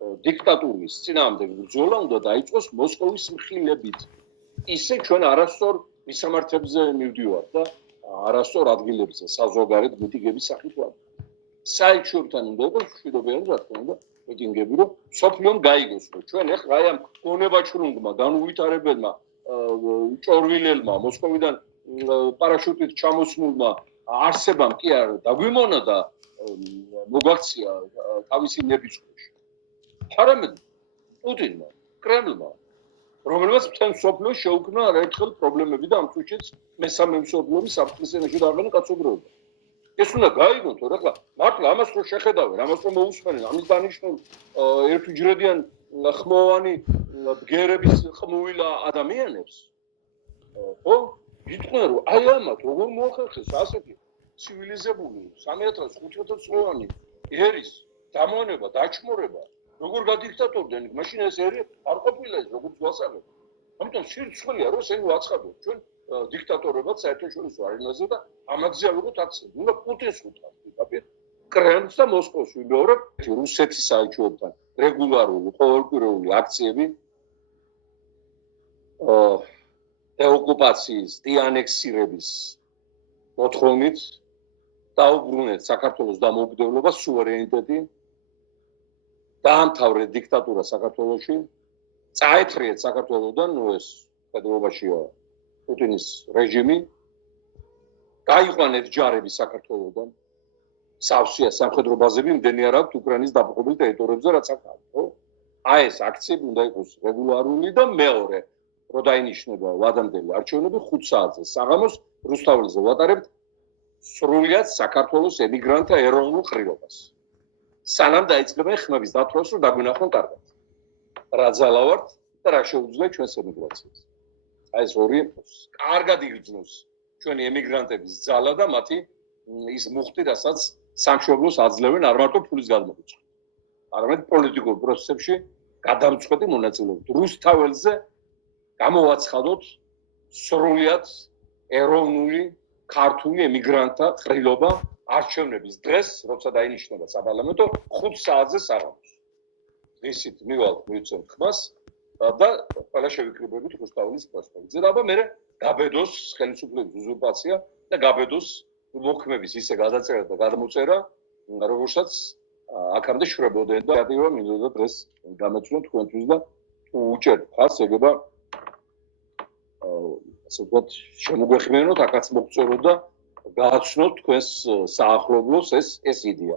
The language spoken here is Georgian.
დიქტატურის წინააღმდეგ ბრძოლა უნდა დაიწყოს მოსკოვის მხილებით. ისე ჩვენ არასწორ მისამართებზე მივდივართ და არასწორ ადგილებზე საზოგადოებრივი მიტინგების სახით ვარ. საერთაშორისო უნდა იყოს მშვიდობიანი რა თქმა უნდა მიტინგები, რომ სოფლიომ გაიგოს, რომ ჩვენ ახლა აი ამ გონებაჩრუნგმა, განუვითარებელმა ჭორვილელმა, მოსკოვიდან პარაშუტით ჩამოსულმა არსებამ კი არ დაგვიმონა და მოგვაქცია თავისი ნებისმიერ. არამედ პუტინმა, კრემლმა, რომელმაც მთელ სოფლიოს შეუქმნა არაერთხელ პრობლემები და ამ წუთშიც მესამე მსოფლიოს საფრთხის ენაში დააყენა კაცობრიობა. ეს უნდა გაიგოთ, რომ ახლა მართლა ამას რო შეხედავენ, ამას რო მოусმენენ, ამის დანიშნულ ერთუჯრედიან ხმოვანი ბგერების ხმუვილ ადამიანებს. ხო? იტყვიან, რომ აი ამათ როგორ მოახერხეს ასეთი ცივილიზებული 3500 წლოვანი ერის დამონება, დაჩმორება, როგორ გადიქტატორდნენ, მაშინ ეს ერი არ ყოფილა ეს როგორც გვასწავლეთ. ამიტომ სირცხვილია რომ ესე ვაცხადოთ ჩვენ დიქტატორებად საერთაშორისო არენაზე და ამაზე ავიღოთ აქცენტი. უნდა პუტინს უთხრათ პირდაპირ კრემლს და მოსკოვს ვიმეორებ რუსეთის საელჩოებთან რეგულარული ყოველკვირეული აქციები დეოკუპაციის, დეანექსირების მოთხოვნით დაუბრუნეთ საქართველოს დამოუკიდებლობა, სუვერენიტეტი, დაამთავრეთ დიქტატურა საქართველოში, წაეთრიეთ საქართველოსდან, ეს გადაობაშია პუტინის რეჟიმი, გაიყვანეთ ჯარები საქართველოსდან, სავსეა სამხედრო ბაზები იმდენი არ აქვს უკრაინის დაპყრობილ ტერიტორიებზე, რაც აქ არის, ხო? აი ეს აქციები უნდა იყოს რეგულარული და მეორე, რო დაინიშნება ვადამდელი არჩევნები 5 საათზე საღამოს რუსთაველზე ვატარებთ სრულიად საქართველოს ემიგრანტთა ეროვნულ ყრილობას. სანამ დაიწყებენ ხმების დათვლას, რომ დაგვინახონ კარგად. რა ძალა ვართ და რა შეუძლია ჩვენს ემიგრაციას. აი ეს ორი კარგად იგრძნოს ჩვენი ემიგრანტების ძალა და მათი ის მუხტი, რასაც სამშობლოს აძლევენ არ მარტო ფულის გადმოგვიწყოთ. არამედ პოლიტიკურ პროცესებში გადამწყვეტი მონაწილეობით. რუსთაველზე გამოვაცხადოთ სრულიად ეროვნული ქართული ემიგრანტთა ყრილობა არჩევნების დღეს, როცა დაინიშნება საპარლამენტო 5 საათზე საღამოს. ისიც მივალთ მივცემ ხმას და ყველა შევიკრიბებით რუსთაველის პროსპექტზე. და აბა მე გაბედოს ხელისუფლების უზურპაცია და გაბედოს მოქმების ისე გადაწერა და გადმოწერა, როგორცაც აქამდე შრებოდნენ და გადაივა მინდოდა დღეს გამეცნო თქვენთვის და უჭერთ ხას ეგება ასე ვთქვათ შემოგვეხმიანოთ, აქაც მოგწეროთ და გააცნოთ თქვენს საახლობლოს ეს იდეა.